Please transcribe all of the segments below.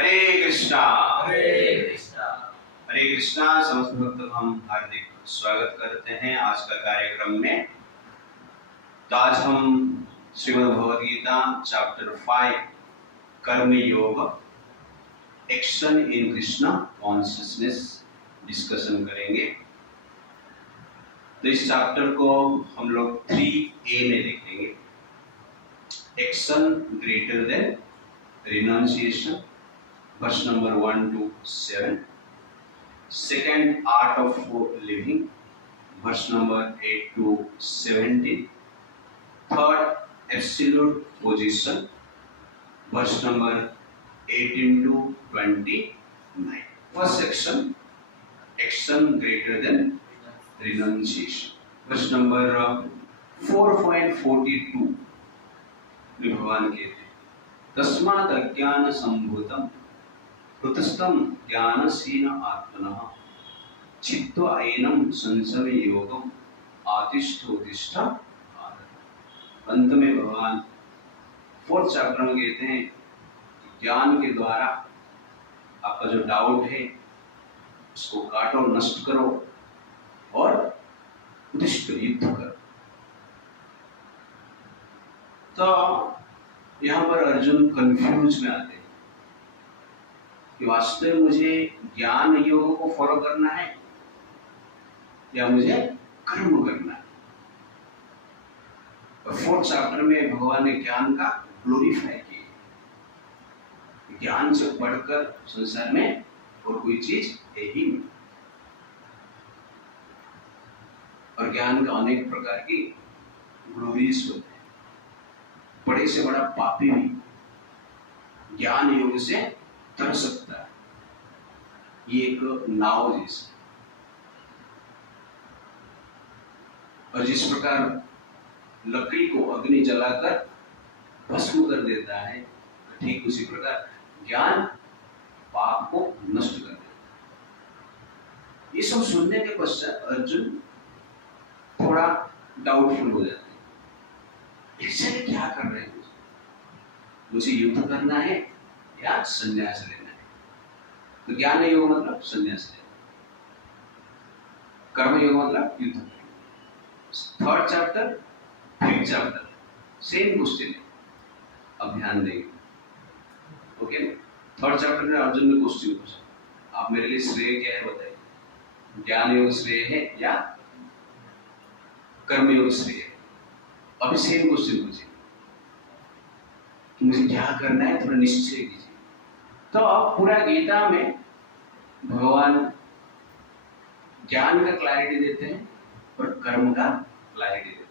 हरे कृष्णा। हरे कृष्णा। हरे कृष्णा। समस्त भक्तों को हम हार्दिक स्वागत करते हैं आज का कार्यक्रम में। तो आज हम श्रीमद् भगवद गीता चैप्टर 5 कर्म योग action in Krishna consciousness discussion करेंगे। तो इस चैप्टर को हम लोग 3A में देखेंगे। Action greater than renunciation, verse number 1 to 7. Second, art of living, verse number 8 to 17. Third, absolute position, verse number 18 to 29. First section, action greater than renunciation, verse number 4.42. भगवान कहते हैं, तस्मात् अज्ञान संभूतम हृतस्थं ज्ञानसीन आत्मनः चित्वा एनं संशय योगम आतिष्ठोतिष्ठ आदर। अंत में भगवान 4th चैप्टर में कहते हैं ज्ञान के द्वारा आपका जो डाउट है उसको काटो, नष्ट करो और उदिष्ट युद्ध करो। तो यहाँ पर अर्जुन कंफ्यूज में आते हैं कि वास्तव में मुझे ज्ञान योग को फॉलो करना है या मुझे कर्म करना है। और 4th चैप्टर में भगवान ने ज्ञान का ग्लोरीफाई किया। ज्ञान से बढ़कर संसार में और कोई चीज है ही नहीं। और ज्ञान का अनेक प्रकार की ग्लोरीज होते हैं। बड़े से बड़ा पापी भी ज्ञान योग से तर सकता है। ये एक नाव जैसा। और जिस प्रकार लकड़ी को अग्नि जलाकर भस्म कर देता है, ठीक उसी प्रकार ज्ञान पाप को नष्ट कर देता है। ये सब सुनने के पश्चात अर्जुन थोड़ा डाउटफुल हो जाते हैं। एक्चुअली क्या कर रहे हैं? मुझे युद्ध करना है या संन्यास लेना है? तो ज्ञान योग मतलब संन्यास लेना, कर्म योग मतलब युद्ध करना। 3rd chapter 5th chapter same question है। अब ध्यान देंगे, ओके। 3rd चैप्टर में अर्जुन ने क्वेश्चन पूछा, आप मेरे लिए श्रेय क्या है बताइए? ज्ञान योग श्रेय है या कर्म योग श्रेय है? अभी सेम क्वेश्चन पूछे, मुझे क्या करना है, थोड़ा निश्चय कीजिए। तो अब पूरा गीता में भगवान ज्ञान का क्लैरिटी देते हैं और कर्म का क्लैरिटी देते हैं।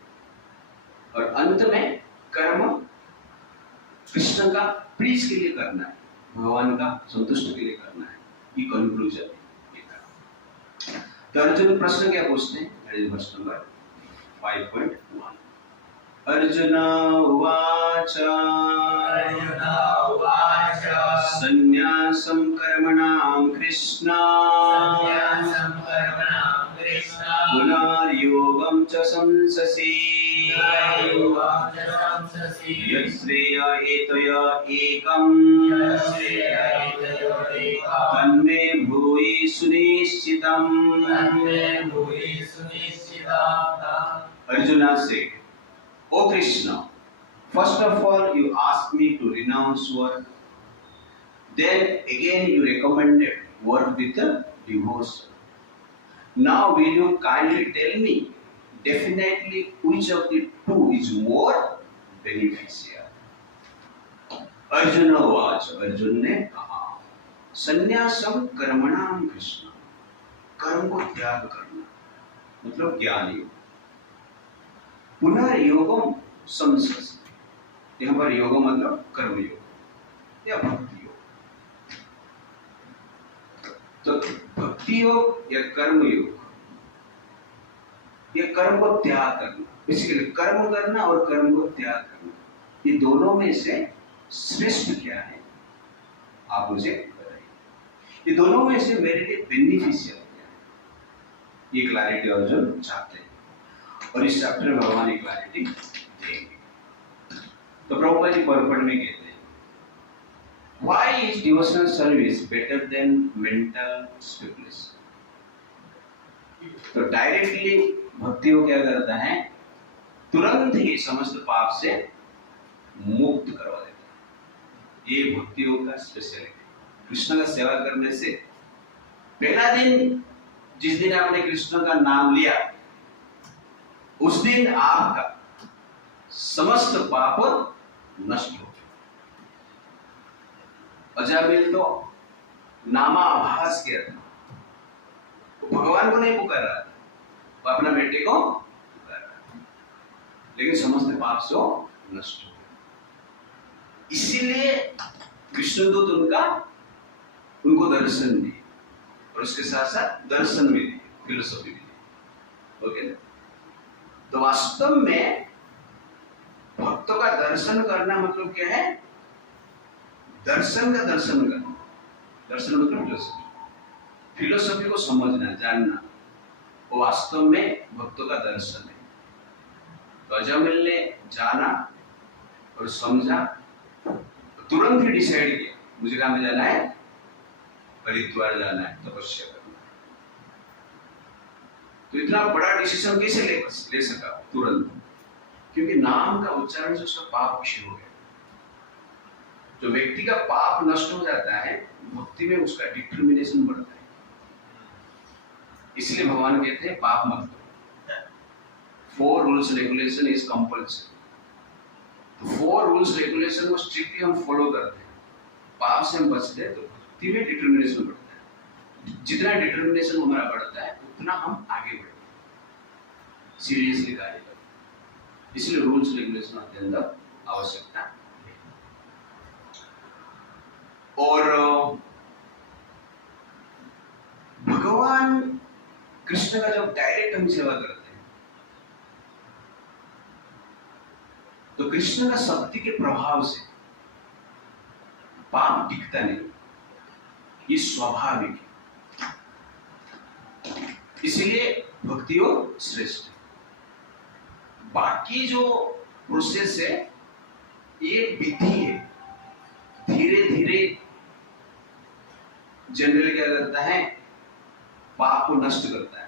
और अंत में कर्म कृष्ण का प्रीच के लिए करना है, भगवान का संतुष्ट के लिए करना है। ये कंक्लूजन है। तो अर्जुन प्रश्न क्या पूछते हैं? वर्ष नंबर 5.1। अर्जुन उवाच संन्यासं कर्मणां कृष्ण पुनर्योगं च संससि यत्श्रेय एतय एकं तन्मे भूयि सुनिश्चितम्। Arjuna said, O Krishna, first of all you asked me to renounce work. Then again you recommended work with a devotion. Now will you kindly tell me definitely which of the two is more beneficial? Arjun उवाच, अर्जुन ने कहा, संन्यासम कर्मणाम कृष्ण, कर्म को त्याग करना मतलब ज्ञान योग। पुनर्योगम संससि, यहाँ पर योग मतलब कर्म योग या भक्ति योग। तो भक्ति योग या कर्म योग, ये कर्म को त्याग करना, बेसिकली कर्म करना और कर्म को त्याग करना, ये दोनों में से श्रेष्ठ क्या है आप मुझे बताइए। ये दोनों में से मेरे लिए बेनिफिशियल क्या है, ये क्लैरिटी अर्जुन चाहते हैं। और इस चैप्टर में भगवान एक क्लैरिटी देंगे। तो प्रभुपाद जी पर्पट में कहते हैं Why is devotional service better than mental speculation? तो डायरेक्टली भक्ति को क्या करता है, तुरंत ही समस्त पाप से मुक्त करवा देता है। ये भक्ति योग का स्पेशलिटी। कृष्ण का सेवा करने से पहला दिन, जिस दिन आपने कृष्ण का नाम लिया, उस दिन आपका समस्त पाप नष्ट हो। अजामिल तो नामाभास किया था, वो भगवान को नहीं पुकार रहा था, वो अपना बेटे को पुकार रहा था, लेकिन समस्त पाप से नष्ट हो गए। इसीलिए विष्णुदूत उनको दर्शन दिए, और उसके साथ साथ दर्शन भी दिए, फिलोसॉफी भी दी। ओके ना? तो वास्तव में भक्तों का दर्शन करना मतलब क्या है? दर्शन का दर्शन करना। दर्शन मतलब फिलोसॉफी, फिलोसॉफी को समझना, जानना, वो वास्तव में भक्तों का दर्शन है। तो अजामिल ने जाना और समझा, तुरंत ही डिसाइड किया, मुझे कहाँ पे जाना है? हरिद्वार जाना है, तपस्या करना है। तो इतना बड़ा डिसीजन कैसे ले सका तुरंत? क्योंकि नाम का उच्चारण से उसका पाप क्षय हो गया। जो व्यक्ति का पाप नष्ट हो जाता है, भक्ति में उसका डिटर्मिनेशन बढ़ता है। इसलिए भगवान कहते हैं पाप मत करो। 4 रूल्स रेगुलेशन इज कंपल्सरी। तो 4 रूल्स रेगुलेशन को स्ट्रिक्टली हम फॉलो करते हैं, पाप से हम बचते हैं, तो भक्ति में डिटर्मिनेशन बढ़ता है। जितना डिटर्मिनेशन हमारा बढ़ता है, उतना हम आगे बढ़ते हैं, सीरियसली कार्य करते हैं। इसलिए रूल्स रेगुलेशन अत्यंत आवश्यकता है। और भगवान कृष्ण का जब डायरेक्ट हम सेवा करते हैं, तो कृष्ण का शक्ति के प्रभाव से पाप दिखता नहीं, ये स्वाभाविक है। इसलिए भक्ति योग श्रेष्ठ है। बाकी जो प्रोसेस है, ये विधि है, धीरे धीरे जनरली क्या करता है? पाप को नष्ट करता है।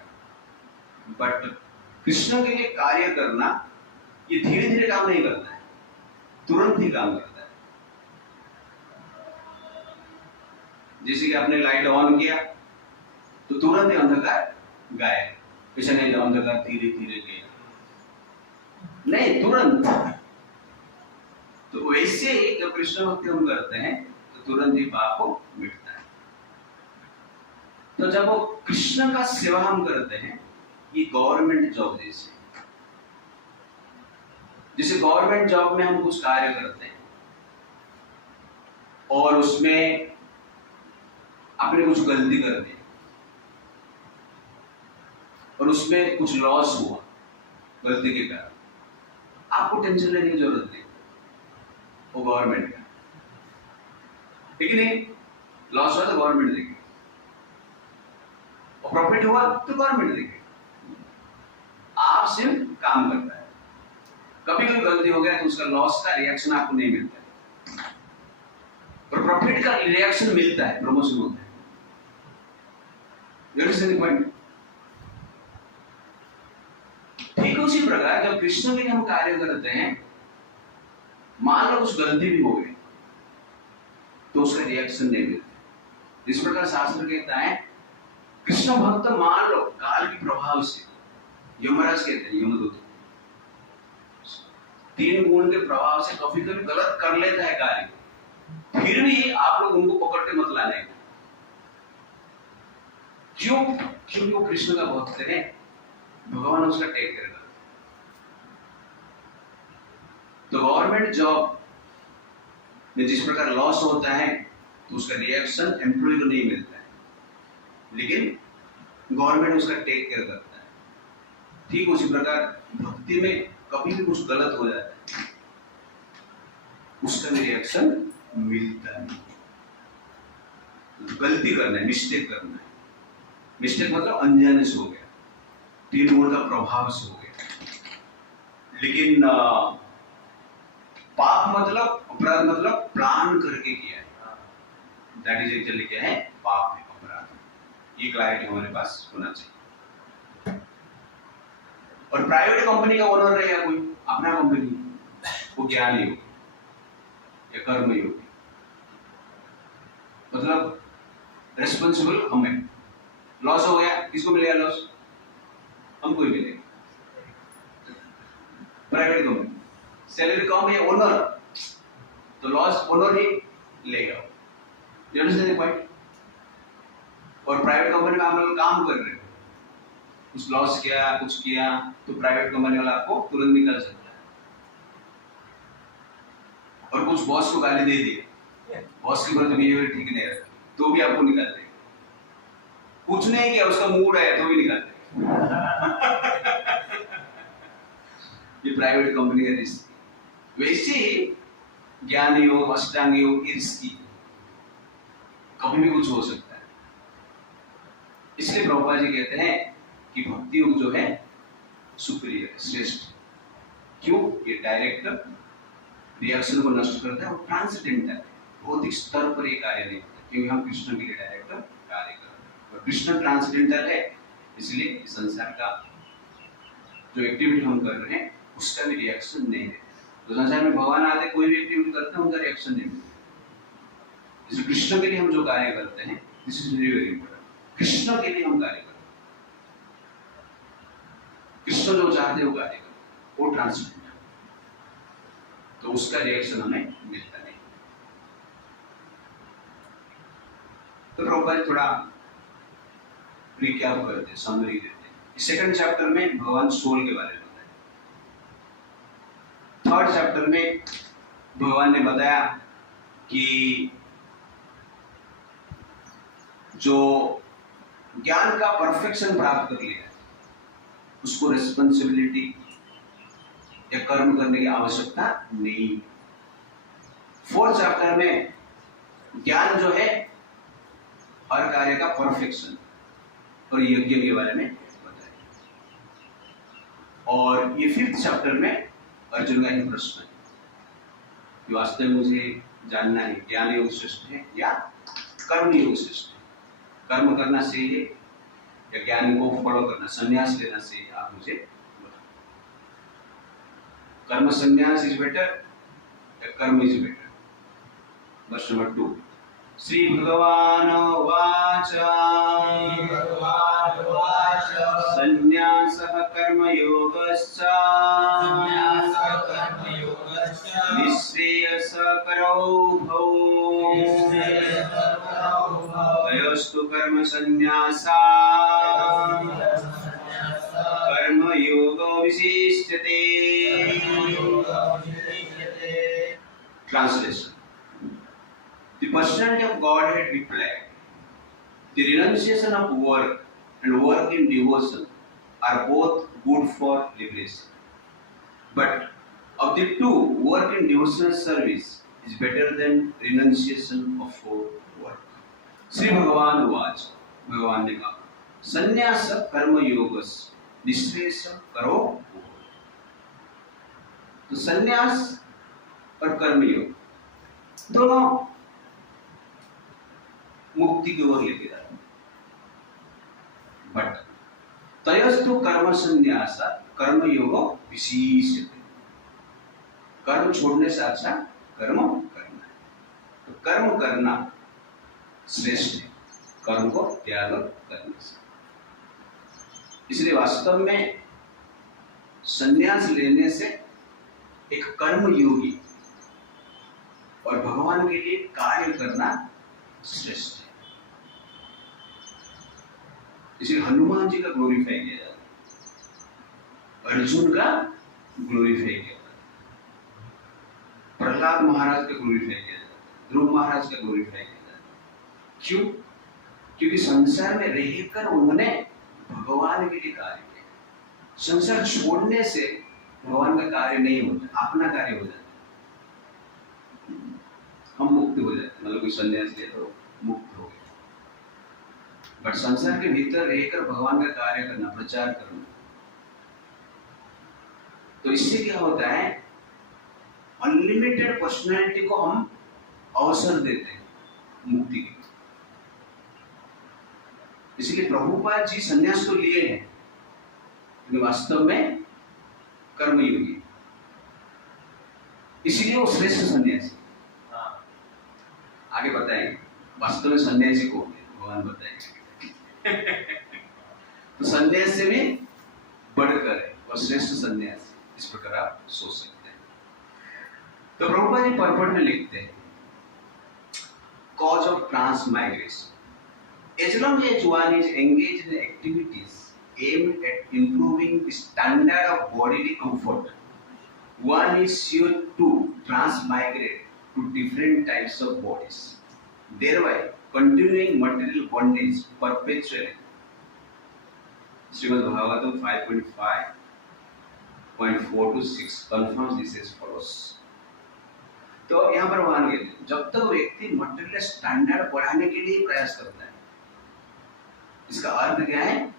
बट कृष्ण के लिए कार्य करना, ये धीरे धीरे काम नहीं करता है, तुरंत ही काम करता है। जैसे कि आपने लाइट ऑन किया तो तुरंत ही अंधकार गायब। ऐसा नहीं अंधकार धीरे धीरे गया, नहीं, तुरंत। तो वैसे ही जब कृष्ण भक्ति हम करते हैं, तो तुरंत ही पाप मिटता है। तो जब वो कृष्ण का सेवा हम करते हैं, ये गवर्नमेंट जॉब जैसे गवर्नमेंट जॉब में हम कुछ कार्य करते हैं और उसमें आपने कुछ गलती कर दी और उसमें कुछ लॉस हुआ गलती के कारण, आपको टेंशन लेने की जरूरत नहीं, वो गवर्नमेंट का, ठीक नहीं? लॉस हुआ तो गवर्नमेंट देगी, और प्रॉफिट हुआ तो गवर्नमेंट देगी। आप सिर्फ काम करता है। कभी कभी गलती हो गया तो उसका लॉस का रिएक्शन आपको नहीं मिलता है, पर प्रॉफिट का रिएक्शन मिलता है, प्रमोशन होता है। पॉइंट। ठीक उसी प्रकार जब कृष्ण के लिए हम कार्य करते हैं, मान लो कुछ गलती भी हो गई तो उसका रिएक्शन नहीं मिलता। इस प्रकार शास्त्र कहता है, कृष्ण भक्त मान लो काल के प्रभाव से, यमराज कहते हैं यमदूत, 3 गुण के प्रभाव से कभी कभी गलत कर लेता है कार्य, फिर भी आप लोग उनको पकड़ के मत लाने। क्यों? क्योंकि वो कृष्ण का भक्त है, भगवान उसका टेक करेगा। तो गवर्नमेंट जॉब में जिस प्रकार लॉस होता है, तो उसका रिएक्शन एम्प्लॉय को नहीं मिलता है, लेकिन गवर्नमेंट उसका टेक केयर करता है। ठीक उसी प्रकार भक्ति में कभी भी कुछ गलत हो जाता है, उसका रिएक्शन मिलता है। तो गलती करना है, मिस्टेक करना है। मिस्टेक मतलब अनजाने से हो गया, 3 गुण का प्रभाव से हो गया। लेकिन पाप मतलब, अपराध मतलब प्लान करके किया है, दैट इज एक्चुअली क्या है, पाप है, अपराध। ये क्लैरिटी हमारे पास होना चाहिए। और प्राइवेट कंपनी का ओनर रहेगा कोई, अपना कंपनी, वो ज्ञान योग या कर्म योग, मतलब रिस्पॉन्सिबल हम है। लॉस हो गया, किसको मिलेगा लॉस? हमको ही मिलेगा। प्राइवेट कंपनी सैलरी कम है, ओनर, तो लॉस ओनर ही लेगा। You understand the point? और प्राइवेट कंपनी में आप लोग काम कर रहे हो, कुछ लॉस किया, कुछ किया, तो प्राइवेट कंपनी वाला आपको तुरंत निकाल सकता है। और कुछ बॉस को गाली दे दिया, बॉस के ऊपर बिहेवियर ठीक नहीं रहता, तो भी आपको निकाल देगा। कुछ नहीं किया, उसका मूड है तो भी निकाल देगा। ये प्राइवेट कंपनी का रिस्क। वैसे ही ज्ञान योग, अष्टांग योग, ये रिस्की, कभी भी कुछ हो सकता है। इसलिए प्रभुपाद जी कहते हैं कि भक्ति योग जो है सुप्रिय, श्रेष्ठ। क्यों? ये डायरेक्ट रिएक्शन को नष्ट करता है और ट्रांसेंडेंटल है, भौतिक स्तर पर ये कार्य नहीं होता, क्योंकि हम कृष्ण के लिए डायरेक्ट कार्य कर रहे हैं। और कृष्ण ट्रांसेंडेंटल है, इसलिए संसार का जो एक्टिविटी हम कर रहे हैं उसका भी रिएक्शन नहीं है। तो संसार में भगवान आते कोई भी एक्टिविटी करते हैं, उनका रिएक्शन नहीं मिलता। जैसे कृष्ण के लिए हम जो कार्य करते हैं, this is very very important. Krishna के लिए हम कार्य करते हैं, कृष्ण जो चाहते हैं वो कार्य करते हैं, वो ट्रांसलेट, तो उसका रिएक्शन हमें मिलता नहीं। तो प्रभुपाद थोड़ा रिकैप करते हैं, समरी देते हैं। सेकंड चैप्टर में भगवान सोल के बारे में बताया। थर्ड चैप्टर में भगवान ने बताया कि जो ज्ञान का परफेक्शन प्राप्त कर लिया, उसको रिस्पॉन्सिबिलिटी या कर्म करने की आवश्यकता नहीं। फोर्थ चैप्टर में ज्ञान जो है हर कार्य का परफेक्शन और यज्ञ के बारे में बताया। और ये फिफ्थ चैप्टर में अर्जुन का एक प्रश्न है कि वास्तव में मुझे जानना है, ज्ञान योग श्रेष्ठ है या कर्म योग श्रेष्ठ है? कर्म करना सही है या ज्ञान को फॉलो करना, संन्यास लेना सही है? आप मुझे बताओ, कर्म संन्यास इज बेटर या कर्म इज बेटर? वर्ष नंबर 2। श्री भगवान वाच संन्यासः कर्मयोगश्च निःश्रेयसकरौ भौ तयोस्तु कर्म संन्यासात् कर्मयोगो विशिष्यते। Translation. The personality of Godhead replied, the renunciation of work and work in devotion are both good for liberation. But of the two, work in devotional service is better than renunciation of work. Shri भगवान watch, भगवान ने कहा, संन्यास कर्म yogas निःश्रेयस करो। तो संन्यास और कर्म योग दोनों मुक्ति की ओर लेके जाते हैं। बट तयस्तु कर्म संन्यास कर्म योग विशिष्यते। कर्म छोड़ने से अच्छा कर्म करना है, तो कर्म करना श्रेष्ठ है कर्म को त्याग करने से। इसलिए वास्तव में संन्यास लेने से एक कर्म योगी और भगवान के लिए कार्य करना श्रेष्ठ है। इसलिए हनुमान जी का ग्लोरीफाई किया जाता है, अर्जुन का ग्लोरीफाई किया जाता है, प्रहलाद महाराज का ग्लोरीफाई किया जाता है, ध्रुव महाराज का ग्लोरीफाई किया जाता है। क्यों? क्योंकि संसार में रहकर उन्होंने भगवान के लिए कार्य किया। संसार छोड़ने से भगवान का कार्य नहीं होता, अपना कार्य हो जाता है, हम मुक्त हो जाते हैं। मतलब कोई संन्यास लिया तो मुक्त हो गया, बट संसार के भीतर रहकर भगवान का कार्य करना, प्रचार करना, तो इससे क्या होता है, अनलिमिटेड पर्सनैलिटी को हम अवसर देते हैं मुक्ति की। इसलिए प्रभुपाद जी संन्यास तो लिए हैं, लेकिन वास्तव में कर्मयोगी, इसलिए वो श्रेष्ठ सन्यासी। आगे बताएंगे वास्तव में सन्यासी को भगवान बताएंगे। तो सन्यासी में बढ़कर है और श्रेष्ठ सन्यासी, इस प्रकार आप सोच सकते हैं। तो प्रभुपाद जी पर्पट में लिखते हैं, cause of transmigration. As long as one is engaged in activities aimed at improving the standard of bodily comfort, one is sure to transmigrate to different types of bodies, thereby continuing material bondage perpetually. Srimad Bhagavatam 5.5.4 to 6 confirms this as follows. तो यहाँ पर मान गए, जब तक व्यक्ति material standard बढ़ाने के लिए प्रयास करता है, इसका अर्थ क्या है,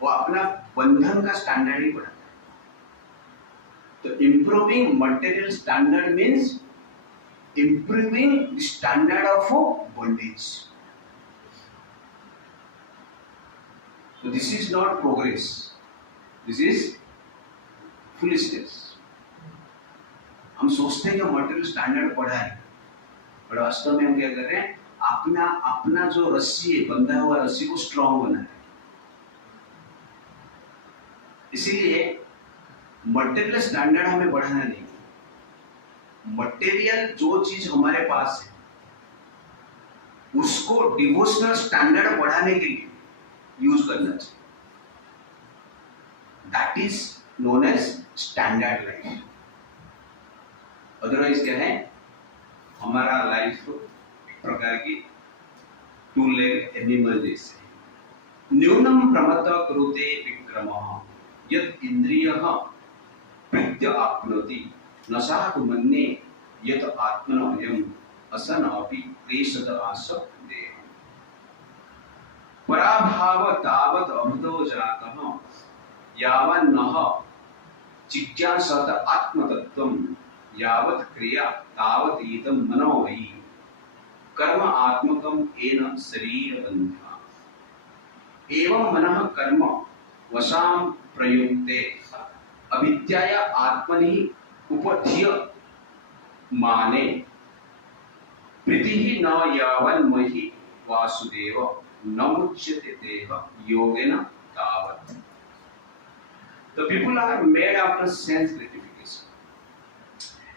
वो अपना बंधन का स्टैंडर्ड ही बढ़ाता है। तो improving material standard means improving standard of bondage. तो this is not progress, this is foolishness. हम सोचते हैं कि मटेरियल स्टैंडर्ड बढ़ा है, और वास्तव में हम क्या कर रहे हैं, अपना जो रस्सी है, बंधा हुआ रस्सी को स्ट्रॉन्ग बना है। इसीलिए मटेरियल स्टैंडर्ड हमें बढ़ाना नहीं, मटेरियल जो चीज हमारे पास है उसको डिवोशनल स्टैंडर्ड बढ़ाने के लिए यूज करना चाहिए। That is known as standard life. Otherwise क्या है, हमारा लाइफ प्रकार की टू लेग एनिमल जैसे। न्यूनम प्रमत करुते विक्रमः यत् इंद्रियः प्रीत्य आप्नोति न साधु मन्ये यत् आत्मनोऽयम् असनापि क्लेशद आसक्तेः। पराभाव तावत् अमृतो जातः यावन्नः जिज्ञासत आत्मतत्त्वम् यावत् क्रिया तावत् इदं मनो वै कर्म आत्मकम् एन शरीर बन्धा। एवं मनः कर्म वशां प्रयुक्ते अविद्याया आत्मनि उपध्य माने प्रीतिः न यावन्महि वासुदेव न मुच्यते देह योगेन तावत्। The people are made after sense gratification,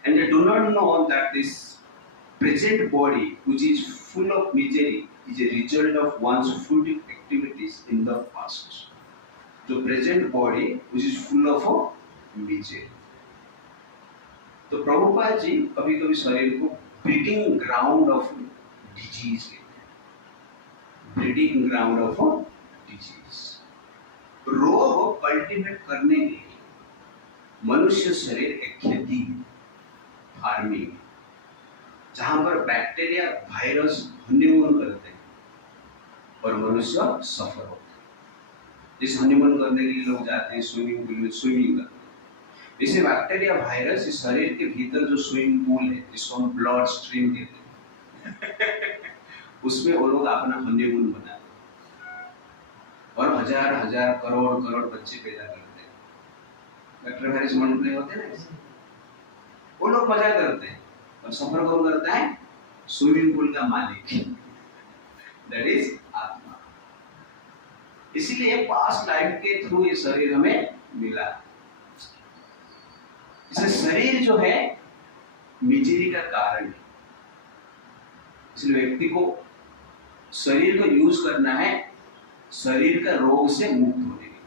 and they do not know that this present body, which is full of misery, is a result of one's foolish activities in the past. The present body, which is full of misery. तो प्रभुपाद जी कभी कभी शरीर को breeding ground of disease कहते हैं, breeding ground of disease. रोग cultivate करने के लिए मनुष्य शरीर एक खेती, फार्मिंग, जहां पर बैक्टीरिया वायरस हनीमून करते हैं और मनुष्य सफर होता है। जिस हनीमून करने के लिए लोग जाते हैं स्विमिंग पूल में स्विमिंग करते हैं, इसे बैक्टीरिया वायरस इस शरीर के भीतर जो स्विमिंग पूल है, जिसको हम ब्लड स्ट्रीम कहते हैं, उसमें वो लोग अपना हनीमून बनाते हैं और हजार हजार करोड़ करोड़ बच्चे पैदा करते हैं। बैक्टीरिया वायरस मल्टीप्लाई होते हैं ना, वो लोग मजा करते हैं और सफर कौन करता है? स्विमिंग पूल का मालिक, दैट इज आत्मा। इसीलिए पास्ट लाइफ के थ्रू ये शरीर हमें मिला। इसे शरीर जो है मिजरी का कारण है, इसलिए व्यक्ति को शरीर को यूज करना है शरीर का रोग से मुक्त होने के लिए,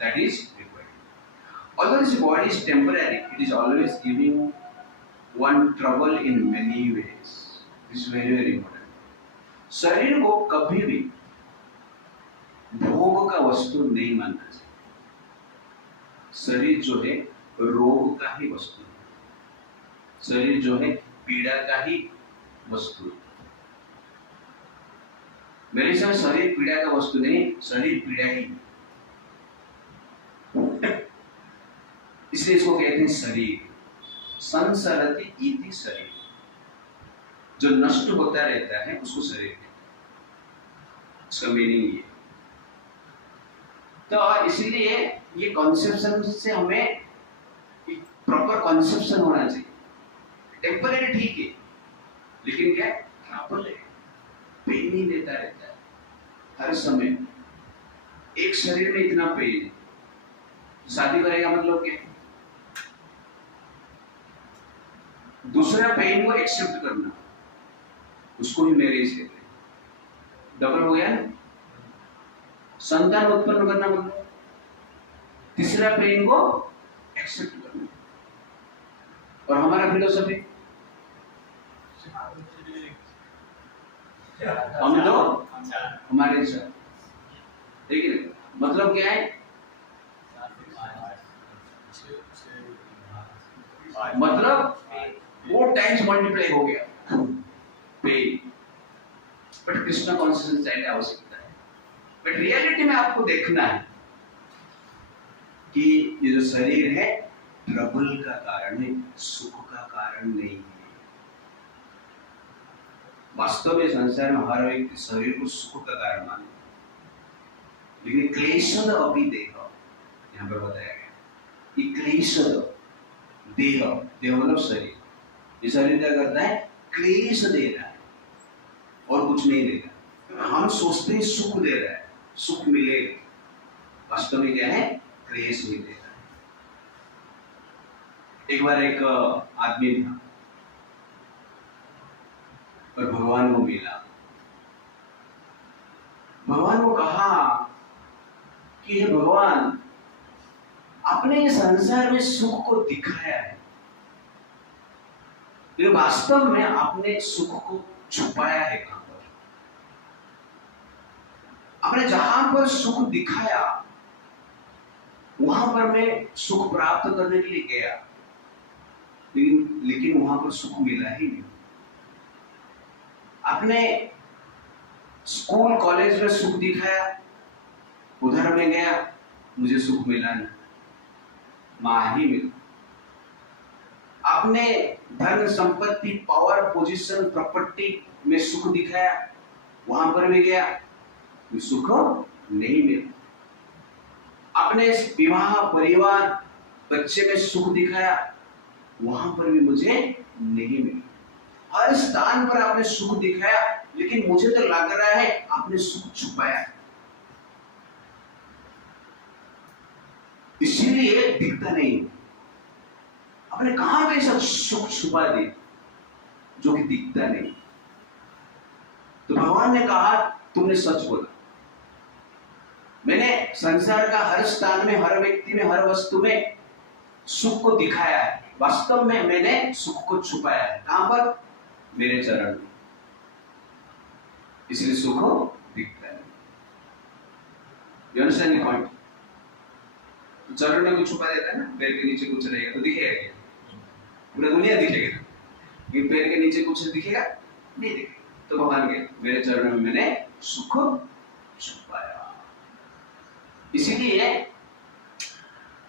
that is required. Although this body is temporary, it is always giving one trouble in many ways. This is very very important. शरीर को कभी भी भोग का वस्तु नहीं मानना चाहिए। शरीर जो है रोग का ही वस्तु है, शरीर जो है पीड़ा का ही वस्तु है। मेरे हिसाब से शरीर पीड़ा का वस्तु नहीं, शरीर पीड़ा ही। इसलिए इसको कहते हैं शरीर, संसरति इति शरीर। जो नष्ट होता रहता है उसको शरीर कहते हैं। इसका मीनिंग ये। तो इसीलिए ये कॉन्सेप्शन से हमें एक प्रॉपर कॉन्सेप्शन होना चाहिए। टेम्पररी ठीक है, लेकिन क्या प्रॉपर है, पेन ही देता रहता है हर समय। एक शरीर में इतना पेन है, शादी करेगा मतलब क्या? दूसरा पेन को एक्सेप्ट करना, उसको भी मैरिज कहते हैं। डबल हो गया ना। संतान उत्पन्न करना मतलब तीसरा पेन को एक्सेप्ट करना। और हमारा फिलोसफी, हम तो हमारे साथ, ठीक है। मतलब क्या है? मतलब वो टाइम्स मल्टीप्लाई हो गया पेन। बट कृष्णा कॉन्शियसनेस चाहिए आवश्यकता है। बट रियलिटी में आपको देखना है कि ये जो शरीर है ट्रबल का कारण है, सुख का कारण नहीं है। वास्तव में संसार में हर व्यक्ति शरीर को सुख का कारण माने, लेकिन क्लेशद अभी देह, यहाँ पर बताया गया कि क्लेशद देह, देह मतलब शरीर। ये शरीर क्या करता है? क्लेश दे रहा है और कुछ नहीं देता। हम सोचते हैं सुख दे रहा है, सुख मिलेगा, वास्तव में क्या है? क्लेश ही दे रहा है। एक बार एक आदमी था और भगवान को मिला। भगवान को कहा कि हे भगवान, आपने ये संसार में सुख को दिखाया है, लेकिन वास्तव में आपने सुख को छुपाया है कहां पर? आपने जहां पर सुख दिखाया वहां पर मैं सुख प्राप्त करने के लिए गया, लेकिन वहां पर सुख मिला ही नहीं। आपने स्कूल कॉलेज में सुख दिखाया, उधर में गया, मुझे सुख मिला नहीं, मां ही मिला। आपने धन संपत्ति पावर पोजीशन प्रॉपर्टी में सुख दिखाया, वहां पर भी गया, सुख नहीं मिला। आपने विवाह परिवार बच्चे में सुख दिखाया, वहां पर भी मुझे नहीं मिला। हर स्थान पर आपने सुख दिखाया, लेकिन मुझे तो लग रहा है आपने सुख छुपाया, इसीलिए दिखता नहीं। आपने कहां पे ऐसा सुख छुपा दिया जो कि दिखता नहीं? तो भगवान ने कहा तुमने सच बोला, मैंने संसार का हर स्थान में, हर व्यक्ति में, हर वस्तु में सुख को दिखाया है, वास्तव में मैंने सुख को छुपाया है। कहां पर? मेरे चरण में, इसलिए सुख दिखता है। You understand the point? चरण में कुछ छुपा देता है ना, पैर के नीचे कुछ रहेगा तो दिखेगा क्या? पूरा दुनिया दिखेगा, लेकिन पैर के नीचे कुछ दिखेगा नहीं दिखेगा। तो भगवान के मेरे चरणों में मैंने सुख छुपाया। इसीलिए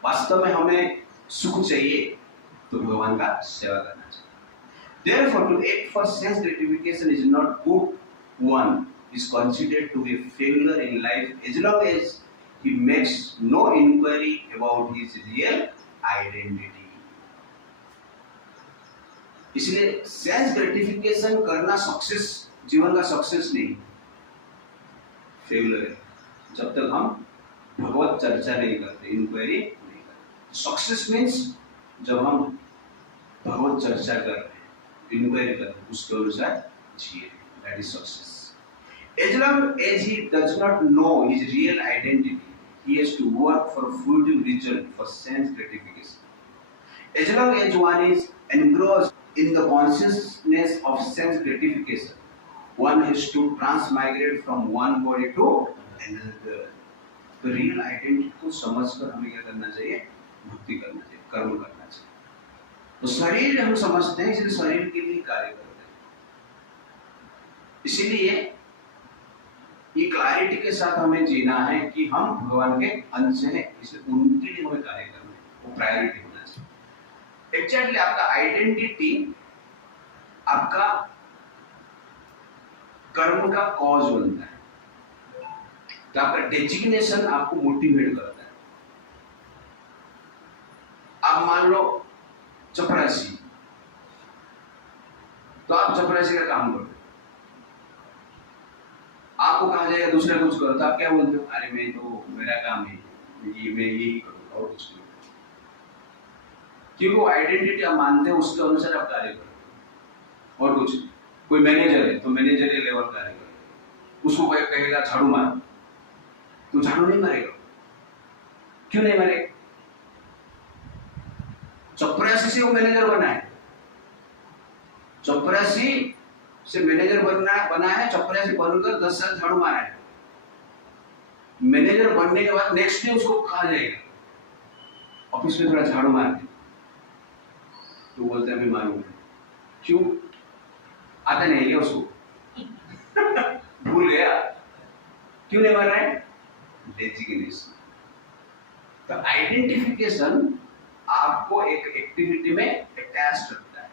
वास्तव में हमें सुख चाहिए तो भगवान का सेवा करना चाहिए। Therefore, to act for sense gratification is not good. One is considered to be a failure in life as long as he makes no inquiry about his real identity. इसलिए सेंस ग्रेटिफिकेशन करना success, जीवन का success नहीं, failure है, जब तक हम भगवत चर्चा नहीं करते, इंक्वायरी नहीं करते। सक्सेस मीन्स जब हम भगवत चर्चा कर रहे हैं, इंक्वायरी कर रहे हैं, उसके अनुसार जिए, that is success. As long as he does not know his real identity, he has to work for fruitive result for sense gratification. As long as one is engrossed in the consciousness of sense gratification, one has to transmigrate from one body to another. तो real identity को समझकर हमें क्या करना चाहिए? भक्ति करना चाहिए, कर्म करना चाहिए। तो शरीर हम समझते हैं, इसलिए शरीर के लिए कार्य करते हैं। इसीलिए ये क्लैरिटी के साथ हमें जीना है कि हम भगवान के अंश हैं, इसलिए उनके लिए हमें कार्य करना है, वो प्रायोरिटी होना चाहिए। एग्जैक्टली आपका आइडेंटिटी आपका कर्म का कॉज बनता है। तो आपका डेजिग्नेशन आपको मोटिवेट करता है। आप मान लो चपरासी, तो आप चपरासी का काम करो, आपको कहा जाएगा दूसरा कुछ करो, तो आप क्या बोलते हो? अरे मैं तो, मेरा काम है ये, मैं यही करूंगा और कुछ नहीं। क्योंकि वो आइडेंटिटी आप मानते हो, उसके अनुसार आप कार्य करो और कुछ नहीं। कोई मैनेजर है तो मैनेजर लेवल कार्य करो, उसको कोई कहेगा झाड़ू मार, तो झाड़ू नहीं मारेगा। क्यों नहीं मारेगा? चपरासी से वो मैनेजर बना है, चपरासी से मैनेजर बना है, चपरासी बनकर 10 साल झाड़ू मारा है। मैनेजर बनने के बाद नेक्स्ट डे उसको कहा जाएगा ऑफिस में थोड़ा झाड़ू मार दे, तो बोलता है मैं मारूंगा। क्यों? आता नहीं है उसको भूल गया। क्यों नहीं मार रहा है? डेजिग्नेशन। तो आइडेंटिफिकेशन आपको एक एक्टिविटी में अटैच करता है।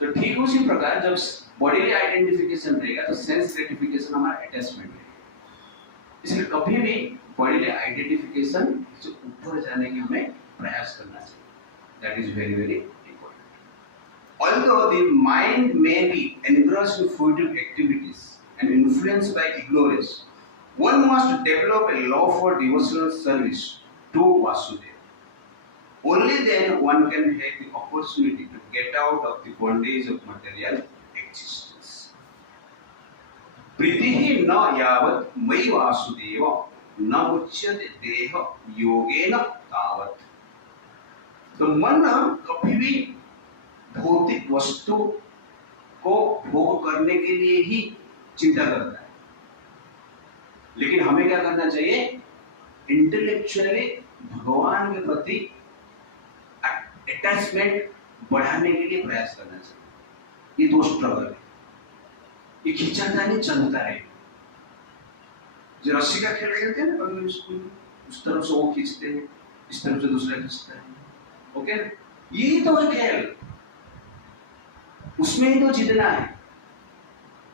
तो ठीक उसी प्रकार जब बॉडीली आइडेंटिफिकेशन रहेगा तो सेंस ग्रेटिफिकेशन हमारा अटैचमेंट रहेगा। इसलिए कभी भी बॉडीली आइडेंटिफिकेशन से ऊपर जाने की हमें प्रयास करना चाहिए। That is very very important. Although the mind may be engrossed in fruitive activities and influenced by ignorance, one must develop a love for devotional service to Vasudeva. Only then one can have the opportunity to get out of the bondage of material existence. प्रीतिः न यावत् मयि वासुदेव न मुच्यते देह योगेन तावत्। तो मन कभी भी भौतिक वस्तु को भोग करने के लिए ही चिंता करता है, लेकिन हमें क्या करना चाहिए? इंटेलेक्चुअली भगवान के प्रति अटैचमेंट बढ़ाने के लिए प्रयास करना चाहिए। ये दो स्ट्रगल है, ये खींचातानी चलता है। जो रस्सी का खेल खेलते हैं ना कभी स्कूल में, उस तरफ से वो खींचते हैं, इस तरफ से दूसरा खींचता है, ओके? यही तो है खेल, उसमें ही तो जीतना है।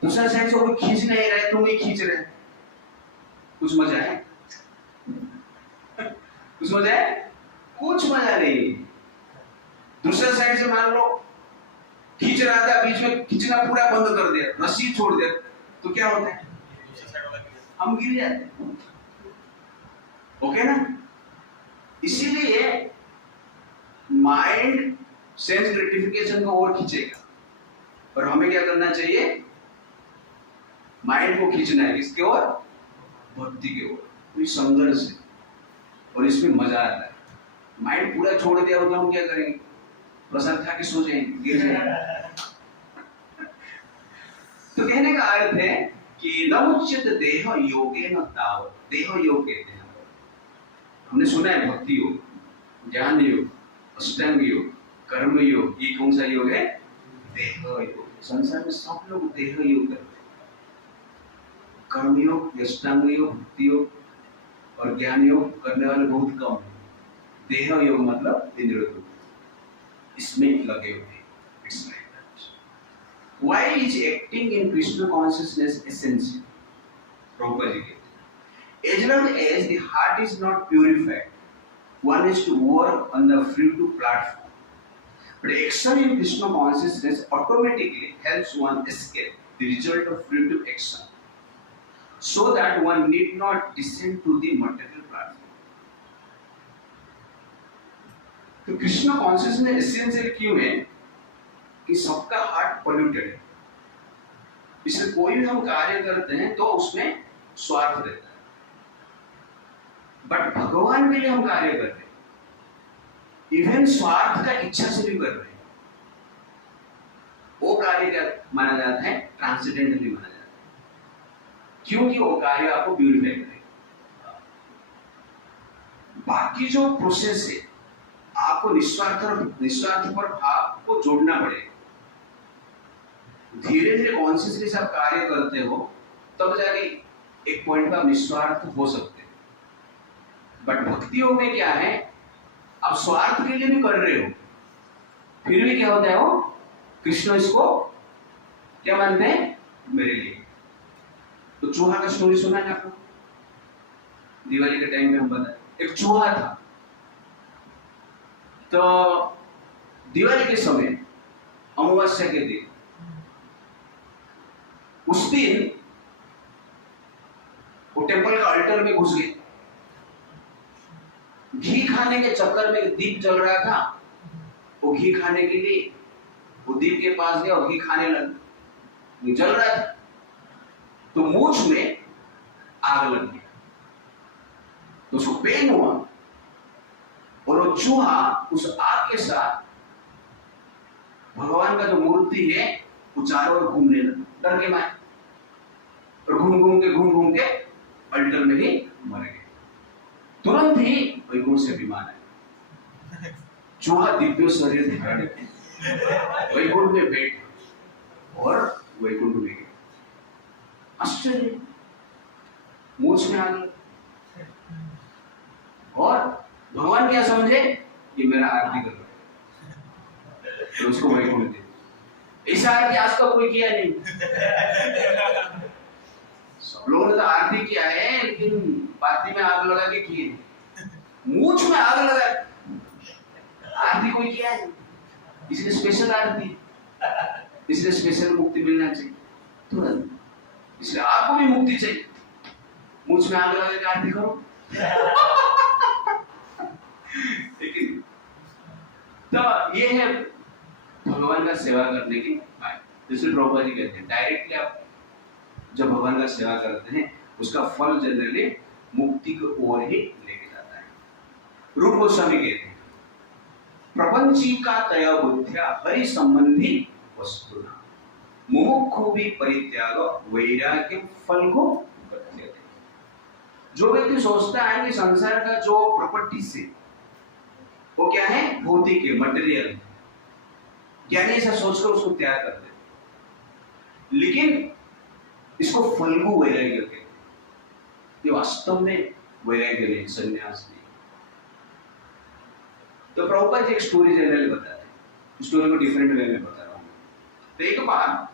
दूसरा साइड से कोई खींच नहीं रहा है, तुम ही खींच रहे, कुछ मजा है? कुछ मजा है? कुछ मजा नहीं। दूसरे साइड से मान लो खींच रहा था, बीच में खींचना पूरा बंद कर दिया, रस्सी छोड़ दिया, तो क्या होता है? हम गिर जाते हैं, ओके ना? इसीलिए माइंड सेंस ग्रेटिफिकेशन को और खींचेगा, और हमें क्या करना चाहिए? माइंड को खींचना है किसके ओर? भक्ति के ओर। कोई संघर्ष है और इसमें मजा आता है। माइंड पूरा छोड़ दिया तो हम क्या करेंगे? प्रसाद खा के सो जाएंगे, गिर जाएंगे। तो कहने का अर्थ है कि न उच्यत देह योगेन तावत्। देह योग कहते हैं, हमने सुना है भक्ति योग, ज्ञान योग, अष्टांग योग, कर्म योग। ये कौन सा योग है? देह योग। संसार में सब लोग देह योग करते हैं। कर्म योग, अष्टांग योग, भक्ति योग और ज्ञान योग करने वाले बहुत कम है। देह योग मतलब इंद्रिय योग, इसमें लगे हुए हैं। It's like that. Why is acting in Krishna consciousness essential? Prabhupada ji कहते हैं, as long as the heart is not purified, one is to work on the fruitive platform. But action in Krishna consciousness automatically helps one escape the result of fruitive action, so that one need not descend to the material platform. तो Krishna consciousness essential क्यों है? कि सबका heart polluted है, इसलिए कोई भी हम कार्य करते हैं तो उसमें स्वार्थ रहता है। बट भगवान के लिए हम कार्य कर रहे हैं, इवन स्वार्थ का इच्छा से भी कर रहे हैं, वो कार्य क्या माना जाता है? ट्रांसेंडेंटली माना जाता है, क्योंकि वो कार्य आपको प्यूरिफाई करेगा। बाकी जो प्रोसेस है आपको निस्वार्थ पर भाव को जोड़ना पड़ेगा। धीरे धीरे कॉन्शियसली आप कार्य करते हो तब जाके एक पॉइंट पर आप निस्वार्थ हो सकते हैं। बट भक्ति योग में क्या है? आप स्वार्थ के लिए भी कर रहे हो, फिर भी क्या होता है? वो कृष्ण इसको क्या मानते हैं? मेरे लिए। तो चूहा का स्टोरी सुना है ना आपको? दिवाली के टाइम में हम बताए, एक चूहा था। तो दिवाली के समय अमावस्या के दिन, उस दिन वो टेम्पल का अल्टर में घुस गए। घी खाने के चक्कर में दीप जल रहा था, वो घी खाने के लिए वो दीप के पास गया और घी खाने लगा। जल रहा था तो मूंछ में आग लग गया, तो उसको पेन हुआ और वो चूहा उस आग के साथ भगवान का जो मूर्ति है वो चारों ओर घूमने लगा, डर के मारे, और घूम घूम के अल्टर में ही मर गए। तुरंत ही वैकुंठ से विमान आया, चूहा दिव्य शरीर धारण वैकुंठ में बैठ और वैकुंठ में गए। आश्चर्य, मूंछ में आ गए। और भगवान क्या समझे, ये मेरा आरती कर रहा है, तो उसको वैकुंठ दे। ऐसा आरती आज तक कोई किया नहीं। सब लोगों ने तो आरती किया है, लेकिन बाती में आग लगा के किए, मूंछ में आग लगा आरती कोई किया है। इसलिए स्पेशल आरती, इसलिए स्पेशल मुक्ति मिलना चाहिए तुरंत। इसलिए आपको भी मुक्ति चाहिए, मूंछ में आग लगा के आरती करो। लेकिन तो ये है भगवान का सेवा करने की बात। जैसे प्रभुपाद जी कहते हैं, डायरेक्टली आप जब भगवान का सेवा करते हैं उसका फल जनरली मुक्ति की ओर ही लेके जाता है। रूप गोस्वामी कहते हैं, प्रपंची का तया बुद्धिया हरि संबंधी वस्तुना मुमुक्षु भी परित्याग वैराग्य फल को बध्यते। जो व्यक्ति सोचता है कि संसार का जो प्रॉपर्टी से वो क्या है, भौतिक है, मटेरियल, ज्ञानी ऐसा सोचकर उसको त्याग कर देते। लेकिन इसको फल्गु वैराग्य कहते हैं। ये वास्तव में वैराग्य नहीं, संन्यास नहीं। तो प्रभुपाद जी एक स्टोरी जनरली बताते हैं, स्टोरी को डिफरेंट वे में बता रहा हूं। तो एक बार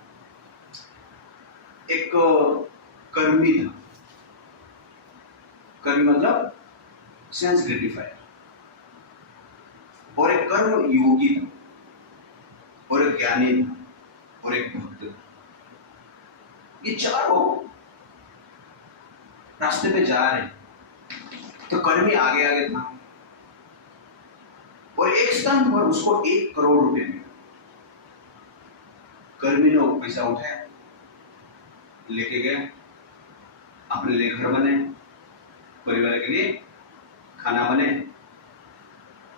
एक कर्मी था, कर्मी मतलब सेंस ग्रेटिफायर, और एक कर्म योगी था, और एक ज्ञानी था, और एक भक्त था। ये चारों रास्ते पे जा रहे हैं। तो कर्मी आगे आगे था, और एक स्थान पर उसको 1 करोड़ रुपए मिला। कर्मी ने पैसा उठाया, लेके गए, अपने लिए घर बने, परिवार के लिए खाना बने,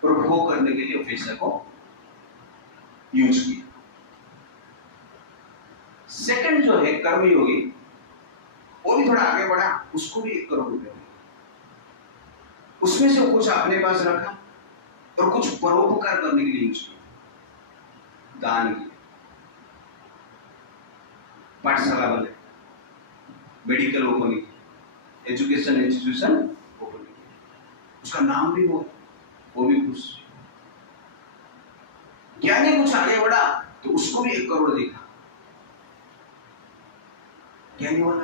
और भोग करने के लिए पैसा को यूज किया। सेकंड जो है कर्मयोगी, वो भी थोड़ा आगे बढ़ा, उसको भी 1 करोड़ रुपए मिला। उसमें से कुछ अपने पास रखा और कुछ परोपकार करने के लिए यूज किया, दान किया। पाठशाला बने, मेडिकल ओपन किया, एजुकेशन इंस्टीट्यूशन ओपन किया, उसका नाम भी वो भी खुश। ज्ञानी कुछ आगे बढ़ा तो उसको भी 1 करोड़ दिखा। ज्ञानी वाला,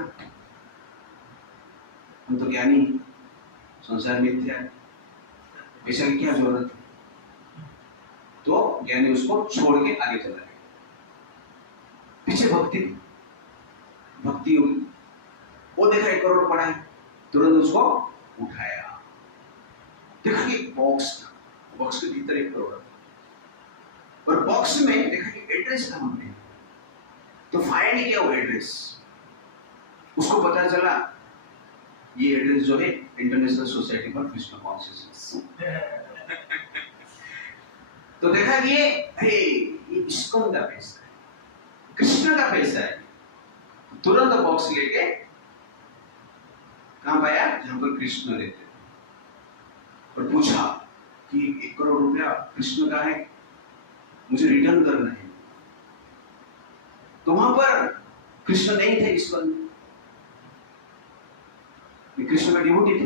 हम तो ज्ञानी, संसार मिथ्या है, पैसा की क्या जरूरत है। तो ज्ञानी उसको छोड़ के आगे चला गया। पीछे भक्ति होगी, वो देखा 1 करोड़ पड़ा है, तुरंत उसको उठाया। देखा कि बॉक्स था, बॉक्स के भीतर 1 करोड़, और बॉक्स में देखा कि एड्रेस था हमने। तो फाइंड किया वो एड्रेस, उसको पता चला ये एड्रेस जो है international society for Krishna consciousness. तो देखा कि ये इस्कॉन का पैसा है, कृष्ण का पैसा है। तुरंत बॉक्स लेके कहां पाया, जहां पर कृष्ण रहते थे, और पूछा कि 1 करोड़ रुपया कृष्ण का है, मुझे रिटर्न करना है। तो वहां पर कृष्ण नहीं थे, इस्कॉन में कृष्ण का डिवोटी थे।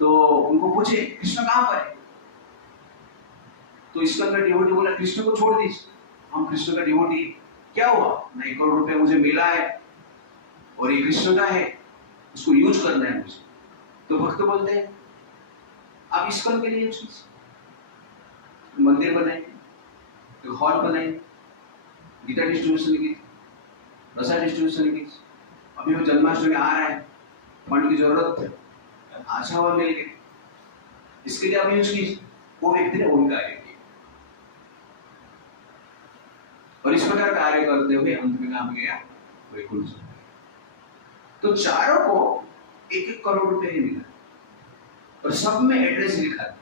तो उनको पूछे कृष्ण कहां पर है, तो इस्कॉन का डिवोटी बोला कृष्ण को छोड़ दीजिए, हम कृष्ण का डिवोटी, क्या हुआ ना, 1 करोड़ रुपया मुझे मिला है और ये कृष्ण का है, उसको यूज करना है मुझे। तो भक्त बोलते हैं आप ISKCON के लिए यूज कीजिए, मंदिर बनाएंगे, हॉल बनाएंगे, गीता डिस्ट्रीब्यूशन की, प्रसाद डिस्ट्रीब्यूशन की, अभी वो जन्माष्टमी आ रहा है, फंड की जरूरत है, अच्छा हुआ मिल गया, इसके लिए आप यूज कीजिए। वो व्यक्ति ने वही कार्य किया और इस प्रकार कार्य करते हुए अंत में काम गया वैकुंठ। तो चारों को 1-1 करोड़ रुपए ही मिला और सब में एड्रेस लिखा था।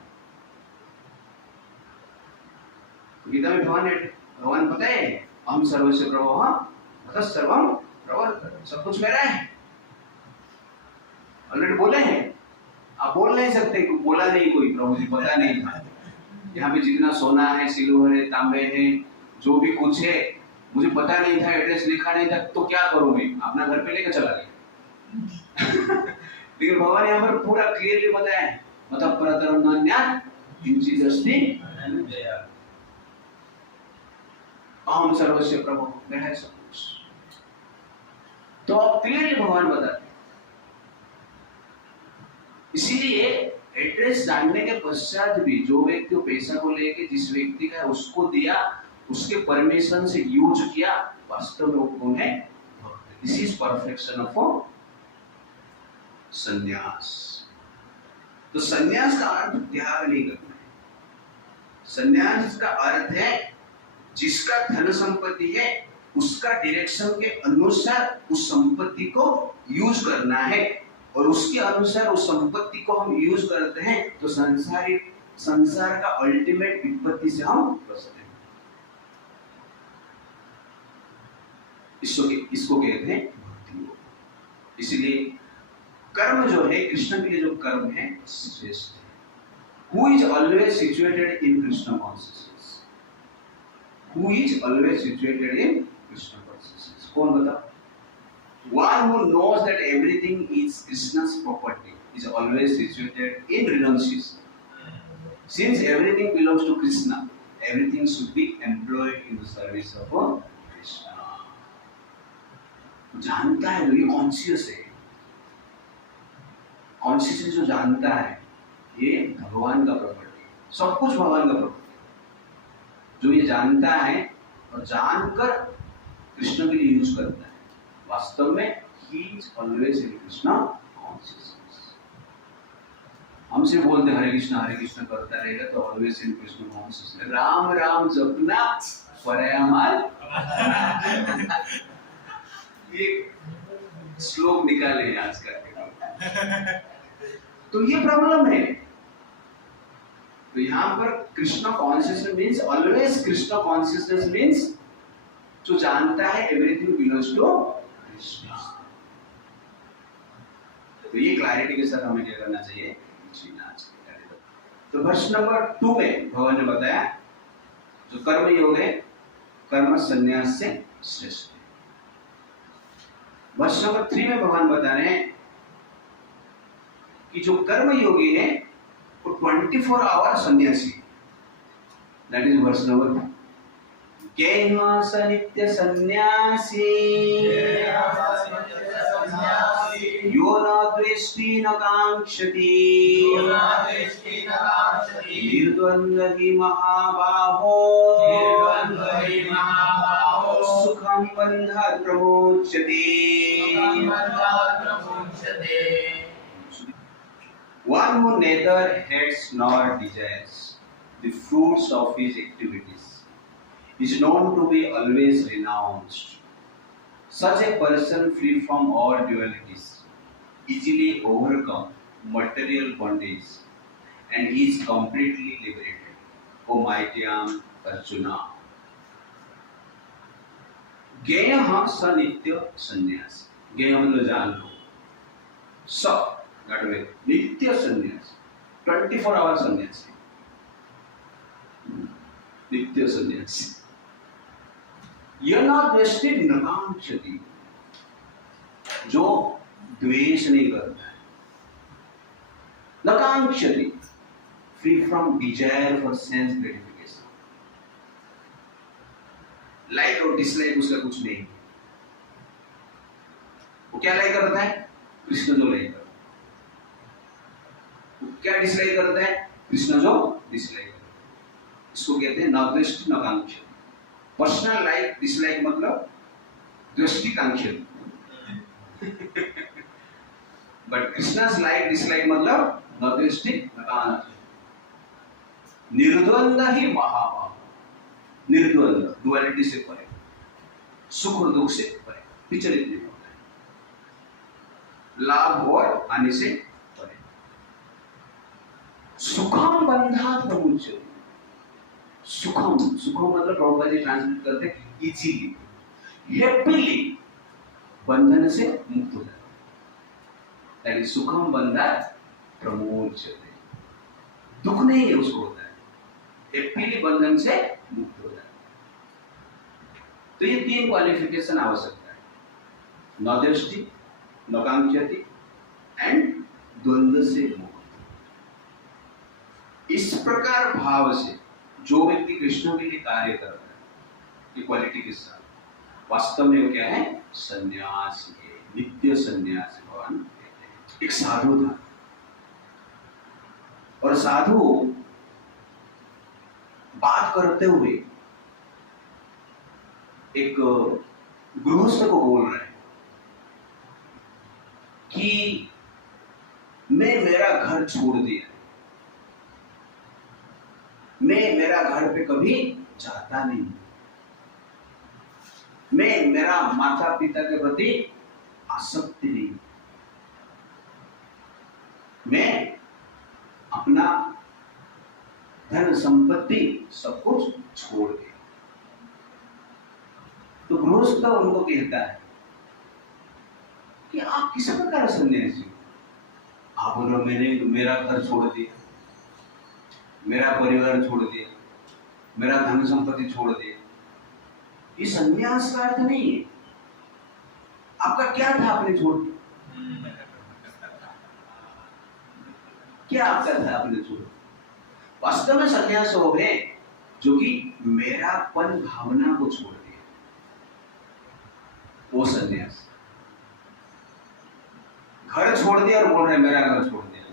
गीता में भगवान पता है हम सर्वस्य प्रभो अतः सर्वम प्रवर्तते, सब कुछ मेरा है, ऑलरेडी बोले हैं। आप बोल नहीं सकते, बोला नहीं कोई, प्रभु जी पता नहीं था, यहाँ पे जितना सोना है, सिल्वर है, तांबे है, जो भी कुछ है मुझे पता नहीं था, एड्रेस लिखा नहीं था, तो क्या करूं मैं, अपना घर पे लेकर चला गया। लेकिन भगवान यहाँ पर पूरा क्लियरली बताया है, मतलब परतरम न ज्ञात किंचित् अस्ति अहम सर्वस्य प्रभु, मेरा है सब कुछ। तो अब क्लियरली भगवान बताते हैं। इसीलिए एड्रेस जानने के पश्चात भी जो व्यक्ति पैसा को लेके जिस व्यक्ति का उसको दिया, उसके परमिशन से यूज किया, वास्तव में वो कौन है? भक्त। दिस इज परफेक्शन ऑफ संन्यास। तो संन्यास का अर्थ त्याग नहीं करना है। संन्यास का अर्थ है जिसका धन संपत्ति है उसका डायरेक्शन के अनुसार उस संपत्ति को यूज करना है, और उसके अनुसार उस संपत्ति को हम यूज करते हैं तो संसार का अल्टीमेट विपत्ति से हम बचते हैं। इसको कहते हैं भक्ति योग। इसलिए कर्म जो है कृष्ण के लिए जो कर्म है श्रेष्ठ है। Who is always situated in Krishna consciousness? Who is always situated in Krishna consciousness? कौन बता? One who knows that everything is Krishna's property is always situated in renunciation. Since everything belongs to Krishna, everything should be employed in the service of Krishna. जानता है जो ये conscious है, consciously जो जानता है ये भगवान का प्रॉपर्टी, सब कुछ भगवान का प्रॉपर्टी। जो ये जानता है और जानकर कृष्ण के लिए यूज करता है, वास्तव में he is always in Krishna consciousness. हमसे बोलते हरे कृष्ण करता रहेगा तो always in Krishna consciousness. Ram Ram जपना परायामाल। ये श्लोक निकाले आज का। तो ये प्रॉब्लम है। तो यहाँ पर Krishna consciousness means always Krishna consciousness means जो जानता है एवरीथिंग बिलोंग्स टू कृष्ण। तो ये क्लैरिटी के साथ हमें क्या करना चाहिए? तो वर्ष नंबर 2 में भगवान ने बताया जो कर्म योग है कर्म संन्यास से श्रेष्ठ है। वर्ष नंबर 3 में भगवान बता रहे हैं कि जो कर्म योगी है वो 24 आवर सन्यासी, दैट इज वर्ष नंबर 2। केह स नित्य सन्यासी यो न द्वेष्टि न कांक्षति निर्द्वन्द्व हि महाबाहो सुखं बन्धात् प्रमोच्यते। One who neither hates nor desires the fruits of his activities is known to be always renounced. Such a person, free from all dualities, easily overcome material bondage and is completely liberated. O mighty Arjuna. ज्ञेयः स नित्य संन्यास। ज्ञेय मतलब जान लो। स नित्य संन्यास, 24 our संन्यास, नित्य संन्यास। यह ना द्वेष्टि न कांक्षति, जो द्वेष नहीं करता है, न कांक्षति, free from desire for sense gratification. Like और डिसलाइक उसका कुछ नहीं। वो क्या लाइक करता है? कृष्ण जो लाइक करता है। वो क्या डिसलाइक करता है? कृष्ण जो डिसलाइक करता है। इसको कहते हैं नद्वेष्टि नकांक्षित। पर्सनल लाइक डिसलाइक मतलब द्वेष्टि कांक्षित। बट कृष्णा's लाइक डिसलाइक मतलब नद्वेष्टि नकांक्षित। निर्द्वंद ही महाभाव। निर्द्वंद, डुअलिटी से परे, सुख और दुख से परे, विचलित नहीं होता है, लाभ और हानि से परे। सुखम बंधात प्रमुच्यते। सुखम, सुखम मतलब प्रभुपाद जी ट्रांसलेट करते हैं इजीली, हैप्पीली बंधन से मुक्त हो जाता है। सुखम बंधात प्रमुच्यते, दुख नहीं है उसको होता है, हैप्पीली बंधन से मुक्त हो जाता है। तो ये 3 क्वालिफिकेशन आवश्यकता है, नद्वेष्टि, नकांक्षति एंड द्वंद्व से मुक्त। इस प्रकार भाव से जो व्यक्ति कृष्ण के लिए कार्य कर रहा है इक्वालिटी के साथ, वास्तव में वो क्या है? संन्यास है, नित्य संन्यास भगवान कहते हैं। एक साधु था, और साधु बात करते हुए एक गृहस्थ को बोल रहे हैं कि मैं मेरा घर छोड़ दिया, मैं मेरा घर पे कभी जाता नहीं, मैं मेरा माता पिता के प्रति आसक्ति नहीं, मैं अपना धन संपत्ति सब कुछ छोड़ दिया। तो गृहस्थ उनको कहता है कि आप किस प्रकार सन्यासी हो? आप बोलो मैंने मेरा घर छोड़ दिया, मेरा परिवार छोड़ दिया, मेरा धन संपत्ति छोड़ दिया। ये संन्यास का अर्थ नहीं है। आपका क्या था आपने छोड़ दिया? क्या आपका था आपने छोड़ दिया? वास्तव में संन्यास हो गए जो कि मेरापन भावना को छोड़ दिया, वो संन्यास। घर छोड़ दिया और बोल रहे मेरा घर छोड़ दिया।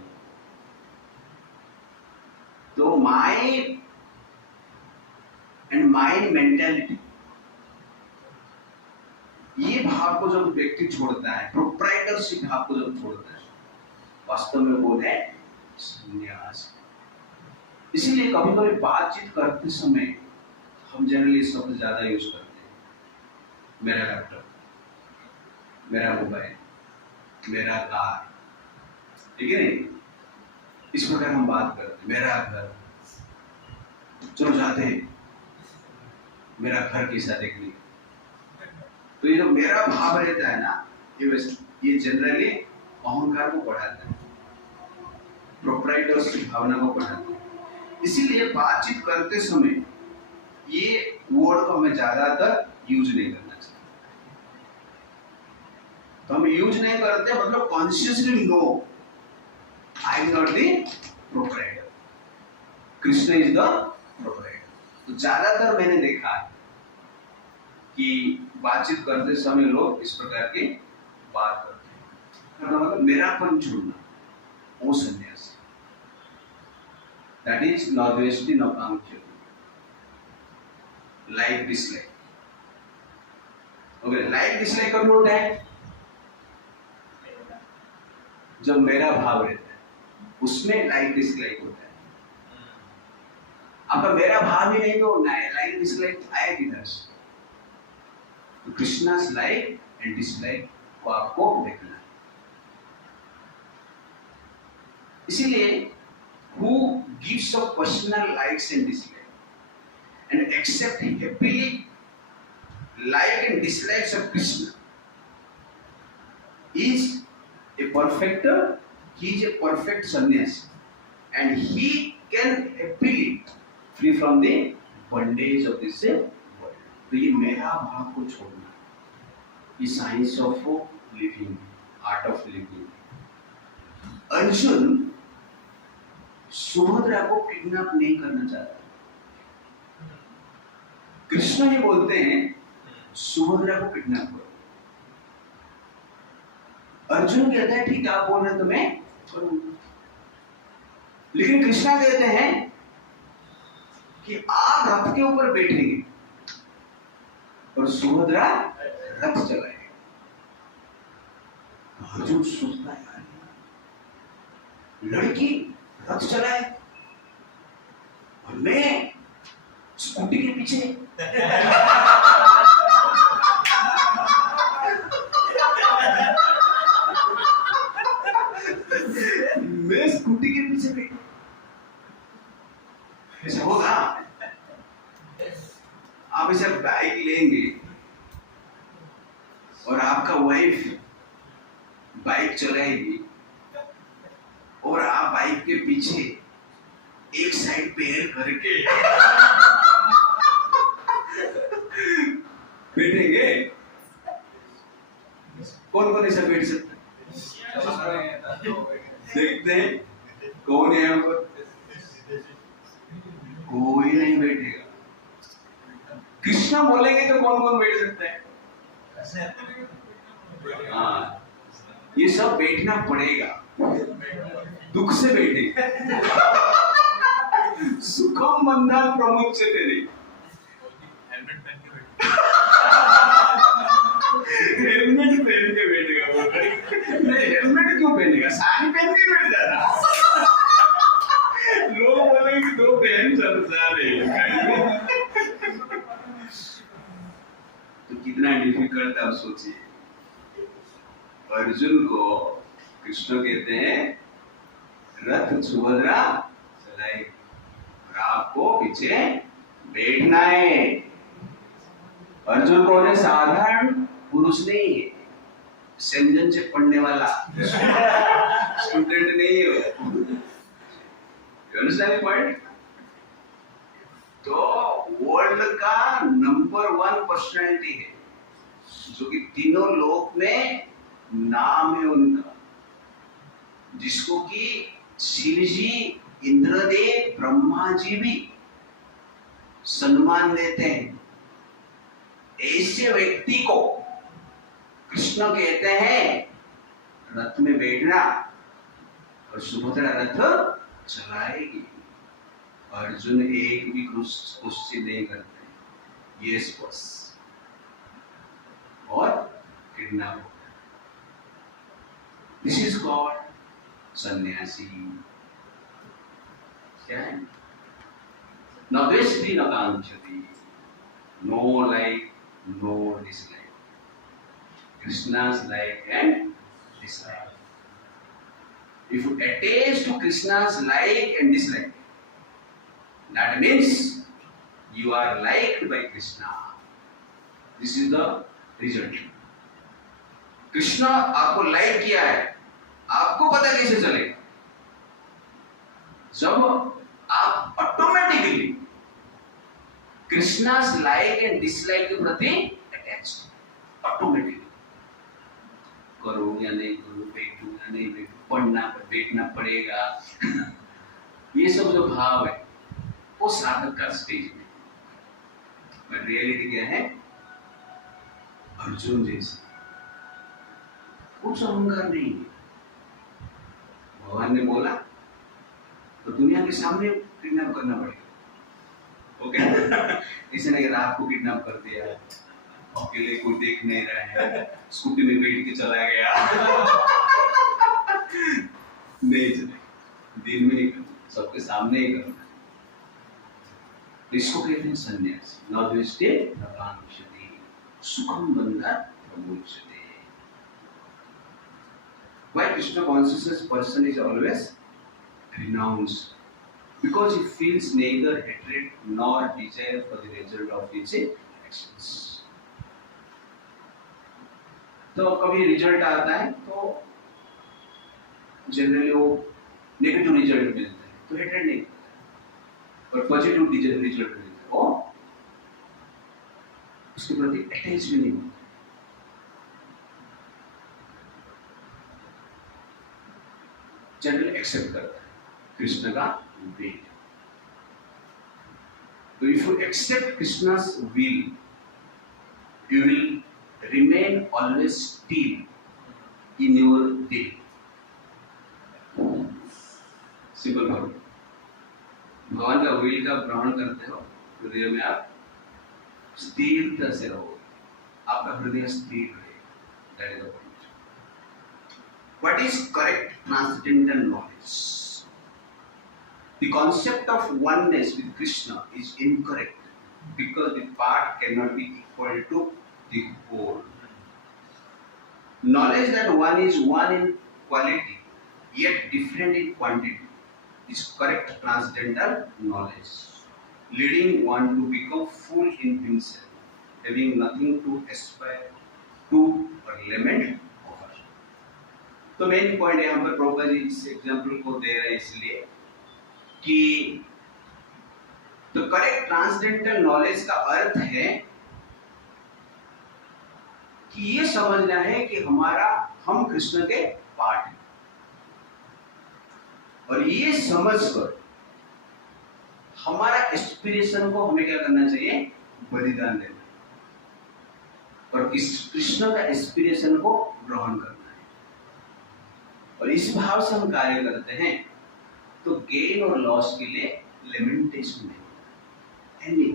तो माई एंड माइंड मेंटालिटी, ये भाव को जब व्यक्ति छोड़ता है, प्रोप्राइटरशिप भाव को जब छोड़ता है, वास्तव में वो है संन्यास। इसीलिए कभी कभी बातचीत करते समय हम जनरली शब्द ज्यादा यूज करते हैं। मेरा लैपटॉप, मेरा मोबाइल, मेरा कार, ठीक है नहीं? इस प्रकार हम बात करते हैं। मेरा घर, चलो जाते हैं मेरा घर कैसा देखने। तो ये जो मेरा भाव रहता है ना, ये जनरली अहंकार को बढ़ाता है, प्रोप्राइटरशिप भावना को बढ़ाता है। इसीलिए बातचीत करते समय ये वर्ड को हमें ज्यादातर यूज नहीं करना चाहिए। तो हम यूज नहीं करते, मतलब consciously no I am not the proprietor, Krishna is the proprietor. तो ज्यादातर मैंने देखा है कि बातचीत करते समय लोग इस प्रकार की बात करते हैं। मतलब मेरापन छोड़ना, वो संन्यास। दैट इज नद्वेष्टि नकांक्षति, like dislike. Okay, like dislike कब होता है? जब मेरा भाव रहता है, उसमें लाइक डिसलाइक होता है। आपका मेरा भाव ही नहीं तो लाइक डिसलाइक आया किधर से? तो कृष्णा's लाइक एंड डिसलाइक को आपको देखना है। इसीलिए who gives up personal likes and dislikes and accept happily like and dislikes of Krishna is a perfecter, he is a perfect sannyasi, and he can happily free from the bondage of this world. तो ये मेरा भाव को छोड़ना, ये science of living, art of living. Arjun Subhadra को kidnap नहीं करना चाहता, कृष्ण ही बोलते हैं सुभद्रा को किडनैप करो। अर्जुन कहता है ठीक है आप बोल रहे हैं तो मैं करूंगा, लेकिन कृष्णा कहते हैं कि आप रथ के ऊपर बैठेंगे और सुभद्रा रथ चलाएगी। अर्जुन सोचता है यार लड़की रथ चलाए और मैं स्कूटी के पीछे। मैं स्कूटी के पीछे बैठ, ऐसा होगा? आप ऐसे बाइक लेंगे और आपका वाइफ बाइक चलाएगी और आप बाइक के पीछे एक साइड पैर करके बैठेंगे? कौन कौन ऐसा बैठ सकता है? देखते हैं कौन है यहाँ पर? कोई नहीं बैठेगा। कृष्णा बोलेंगे तो कौन कौन बैठ सकता है? हाँ, ये सब बैठना पड़ेगा, दुख से बैठेगा। सुखम बंधन प्रमुच्यते नहीं। हेलमेट पहन के बैठेगा। नहीं हेलमेट क्यों पहनेगा? साड़ी पहन के बैठ जाना। लोग बोलेंगे दो बहन चल जा रहे। तो कितना डिफिकल्ट आप सोचिए। अर्जुन को कृष्ण कहते हैं रथ सुभद्रा चलाए और आपको पीछे बैठना है। अर्जुन को साधारण पुरुष नहीं है, संजन से पढ़ने वाला स्टूडेंट नहीं है। तो वर्ल्ड का नंबर 1 पर्सनैलिटी है, जो कि तीनों लोक में नाम है उनका, जिसको कि शिव जी, इंद्रदेव, ब्रह्मा जी भी सम्मान देते हैं। ऐसे व्यक्ति को कृष्ण कहते हैं रथ में बैठना और सुभद्रा रथ चलाएगी। अर्जुन एक भी क्वेश्चन नहीं करते, यस बस, और किडनैप होता है। दिस इज कॉल्ड सन्यासी। क्या है? न द्वेष्टि न कांक्षति, no like no dislike. Krishna's like and dislike. If you attach to Krishna's like and dislike, that means you are liked by Krishna. This is the result. Krishna आपको लाइक किया है, आपको पता कैसे चलेगा? जब आप ऑटोमेटिकली कृष्णा's लाइक एंड डिसलाइक के प्रति अटैच, ऑटोमेटिकली करो या नहीं करो, बैठू या नहीं बैठू, पढ़ना बैठना पड़ेगा। ये सब जो भाव है वो साधक का स्टेज में, बट रियलिटी क्या है? अर्जुन जैसे कुछ अहंकार नहीं है। भगवान ने बोला तो दुनिया के सामने किडनैप करना पड़ेगा। ओके इसे नहीं रात को किडनैप कर दिया, अकेले कोई देख नहीं रहा है, स्कूटी में बैठ के चला गया। नहीं चलेगा, दिन में ही करना, सबके सामने ही करना। इसको कहते हैं संन्यास। न द्वेष्टे न कांक्षते, सुखम बंधन प्रमुच्यते। Why Krishna consciousness person is always renounced? Because he feels neither hatred nor desire for the result of his actions. तो कभी रिजल्ट आता है तो जनरली वो नेगेटिव रिजल्ट मिलता है तो हेटेड नहीं करता, और पॉजिटिव रिजल्ट मिलता है वो उसके प्रति अटैच भी नहीं होता। जनरली एक्सेप्ट करता है कृष्ण का wait. So if you accept Krishna's will, you will remain always still in your day. Simple बात, भगवान का विल का ग्रहण करते हो, हृदय में आप स्थिरता से रहो, आपका हृदय स्थिर रहेगा. That is the point. What is correct transcendental knowledge? The concept of oneness with Krishna is incorrect because the part cannot be equal to the whole. Knowledge that one is one in quality yet different in quantity is correct transcendental knowledge, leading one to become full in himself, having nothing to aspire to or lament over. तो main point यहाँ पर प्रभुपाद जी इस example को दे रहे हैं इसलिए कि तो करेक्ट ट्रांसडेंटल नॉलेज का अर्थ है कि ये समझना है कि हम कृष्ण के पार्ट हैं, और ये समझकर हमारा एस्पिरेशन को हमें क्या करना चाहिए, बलिदान देना है, और कृष्ण का एस्पिरेशन को ग्रहण करना है. और इस भाव से हम कार्य करते हैं तो गेन और लॉस के लिए लिमिटेशन नहीं. एनी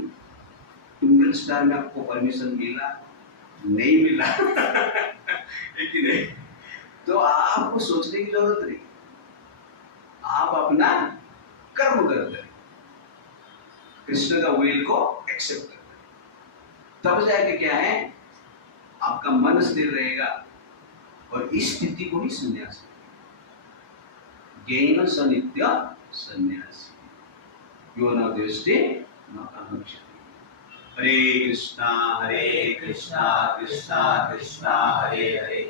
ट्विंकल स्टार में आपको परमिशन मिला नहीं मिला एक ही नहीं, तो आपको सोचने की जरूरत नहीं, आप अपना कर्म करते हैं, कृष्ण का विल को एक्सेप्ट करते हैं, तब जाके क्या है, आपका मन स्थिर रहेगा, और इस स्थिति को ही संन्यास, ज्ञान सनित्य संन्यासी, यो न द्वेष्टि न कांक्षति. हरे कृष्णा कृष्णा कृष्णा कृष्णा हरे हरे,